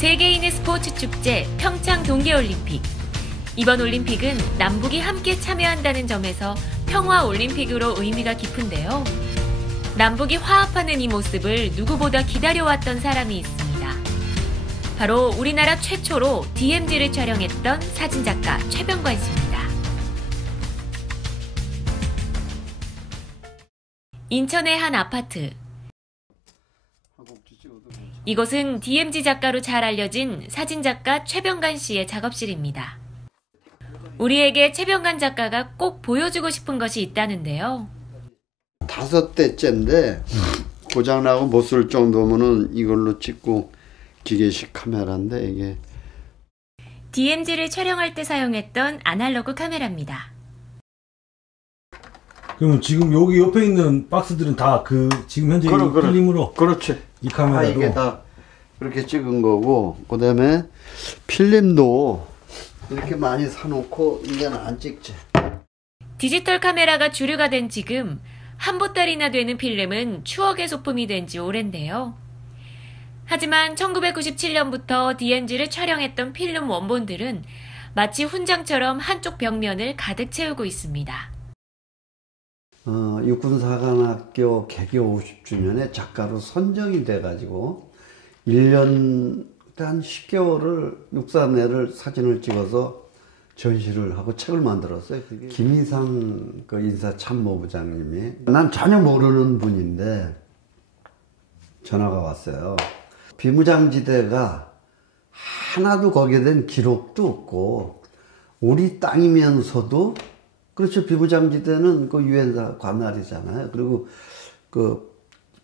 세계인의 스포츠 축제 평창 동계올림픽. 이번 올림픽은 남북이 함께 참여한다는 점에서 평화 올림픽으로 의미가 깊은데요. 남북이 화합하는 이 모습을 누구보다 기다려왔던 사람이 있습니다. 바로 우리나라 최초로 DMZ를 촬영했던 사진작가 최병관 씨입니다. 인천의 한 아파트. 이곳은 DMZ 작가로 잘 알려진 사진작가 최병관 씨의 작업실입니다. 우리에게 최병관 작가가 꼭 보여주고 싶은 것이 있다는데요. 다섯 대째인데 고장나고 못 쓸 정도면은 이걸로 찍고 기계식 카메라인데 이게 DMZ를 촬영할 때 사용했던 아날로그 카메라입니다. 그러면 지금 여기 옆에 있는 박스들은 다 그 지금 현재 이 그래. 필름으로 그렇지. 이아 카메라로 이게 다 그렇게 찍은 거고 그다음에 필름도 이렇게 많이 사놓고 이제는 안 찍지. 디지털 카메라가 주류가 된 지금 한 보따리나 되는 필름은 추억의 소품이 된 지 오랜데요. 하지만 1997년부터 DMZ를 촬영했던 필름 원본들은 마치 훈장처럼 한쪽 벽면을 가득 채우고 있습니다. 어, 육군사관학교 개교 50주년에 작가로 선정이 돼가지고 1년 한 10개월을 육사내를 사진을 찍어서 전시를 하고 책을 만들었어요. 그게 김희상 그 인사 참모부장님이 난 전혀 모르는 분인데 전화가 왔어요. 비무장지대가 하나도 거기에 대한 기록도 없고 우리 땅이면서도 그렇죠. 비무장지대는 그 유엔사 관할이잖아요. 그리고 그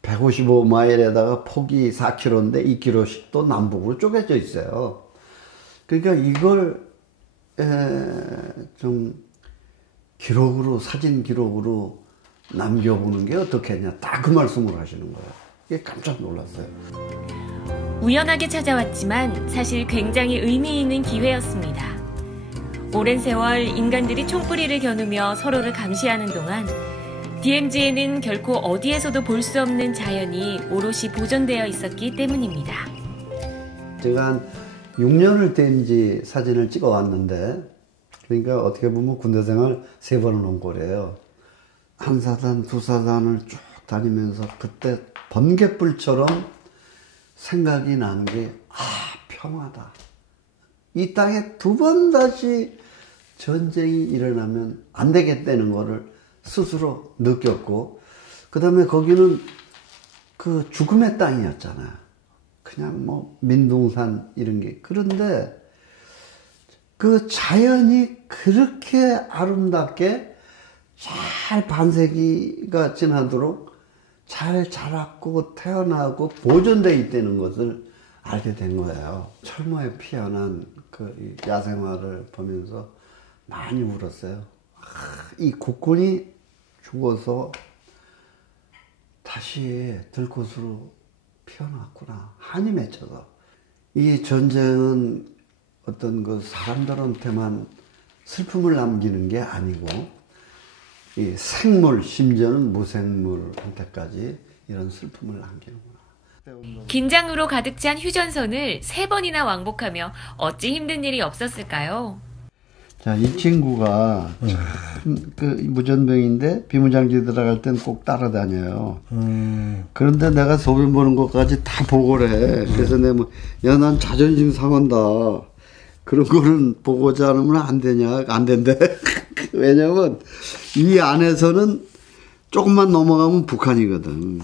155마일에다가 폭이 4km인데 2km씩 또 남북으로 쪼개져 있어요. 그러니까 이걸 에, 좀 기록으로 사진 기록으로 남겨보는 게 어떻겠냐 딱 그 말씀을 하시는 거예요. 이게 깜짝 놀랐어요. 우연하게 찾아왔지만 사실 굉장히 의미 있는 기회였습니다. 오랜 세월 인간들이 총뿌리를 겨누며 서로를 감시하는 동안 DMZ에는 결코 어디에서도 볼 수 없는 자연이 오롯이 보존되어 있었기 때문입니다. 제가 한 6년을 된지 사진을 찍어 왔는데 그러니까 어떻게 보면 군대 생활 세 번을 온 거래요. 한 사단 두 사단을 쭉 다니면서 그때 번개불처럼 생각이 난 게 아 평화다. 이 땅에 두 번 다시 전쟁이 일어나면 안 되겠다는 거를 스스로 느꼈고 그 다음에 거기는 그 죽음의 땅이었잖아요. 그냥 뭐 민둥산 이런 게 그런데 그 자연이 그렇게 아름답게 잘 반세기가 지나도록 잘 자랐고 태어나고 보존돼 있다는 것을 알게 된 거예요. 철모에 피어난 그 야생화를 보면서 많이 울었어요. 이 국군이 죽어서 다시 들꽃으로 피어났구나. 한이 맺혀서. 이 전쟁은 어떤 그 사람들한테만 슬픔을 남기는 게 아니고, 이 생물, 심지어는 무생물한테까지 이런 슬픔을 남기는구나. 긴장으로 가득 찬 휴전선을 세 번이나 왕복하며 어찌 힘든 일이 없었을까요? 자, 이 친구가 참, 그 무전병인데 비무장지 들어갈 땐 꼭 따라다녀요. 음, 그런데 내가 소변 보는 것까지 다 보고를 해. 그래서 내가 뭐, 야, 난 자존심 상한다. 그런 거는 보고자 하면 안 되냐? 안 된대. 왜냐면 이 안에서는 조금만 넘어가면 북한이거든.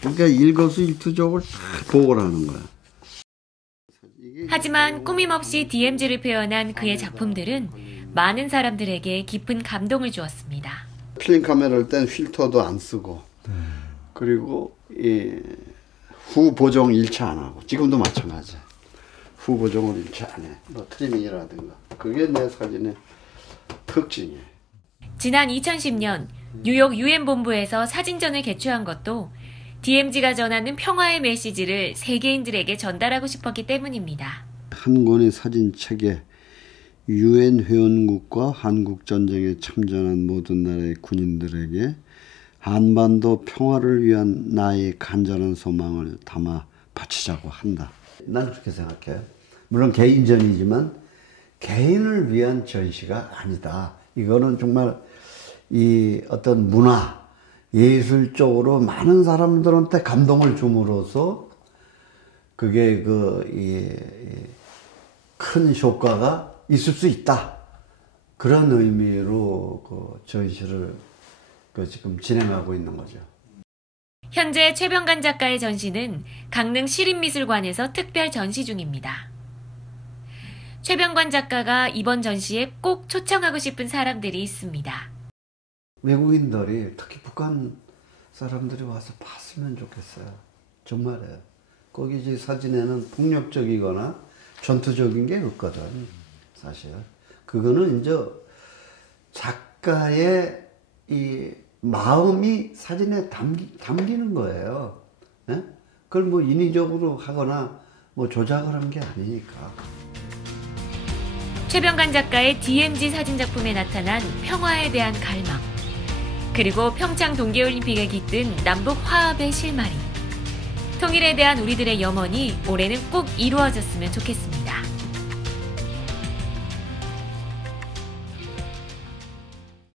그러니까 일거수일투족을 다 보고를 하는 거야. 하지만 꾸밈 없이 DMZ를 표현한 그의 작품들은 많은 사람들에게 깊은 감동을 주었습니다. 필름 카메라를 땐 필터도 안 쓰고 그리고 이 후보정 일체 안 하고 지금도 마찬가지 후 보정을 일체 안 해 뭐 트리밍이라든가 그게 내 사진의 특징이에요 지난 2010년 뉴욕 유엔 본부에서 사진전을 개최한 것도 DMZ가 전하는 평화의 메시지를 세계인들에게 전달하고 싶었기 때문입니다. 한 권의 사진책에 유엔 회원국과 한국 전쟁에 참전한 모든 나라의 군인들에게 한반도 평화를 위한 나의 간절한 소망을 담아 바치자고 한다. 난 그렇게 생각해요. 물론 개인전이지만 개인을 위한 전시가 아니다. 이거는 정말 이 어떤 문화, 예술 쪽으로 많은 사람들한테 감동을 줌으로써 그게 그, 이, 큰 효과가 있을 수 있다. 그런 의미로 그 전시를 그 지금 진행하고 있는 거죠. 현재 최병관 작가의 전시는 강릉 시립미술관에서 특별 전시 중입니다. 최병관 작가가 이번 전시에 꼭 초청하고 싶은 사람들이 있습니다. 외국인들이 특히 북한 사람들이 와서 봤으면 좋겠어요. 정말이에요. 거기 지 사진에는 폭력적이거나 전투적인 게 없거든. 사실. 그거는 이제 작가의 이 마음이 사진에 담기, 담기는 거예요. 예? 그걸 뭐 인위적으로 하거나 뭐 조작을 한 게 아니니까. 최병관 작가의 DMZ 사진 작품에 나타난 평화에 대한 갈망, 그리고 평창 동계올림픽에 깃든 남북 화합의 실마리, 통일에 대한 우리들의 염원이 올해는 꼭 이루어졌으면 좋겠습니다.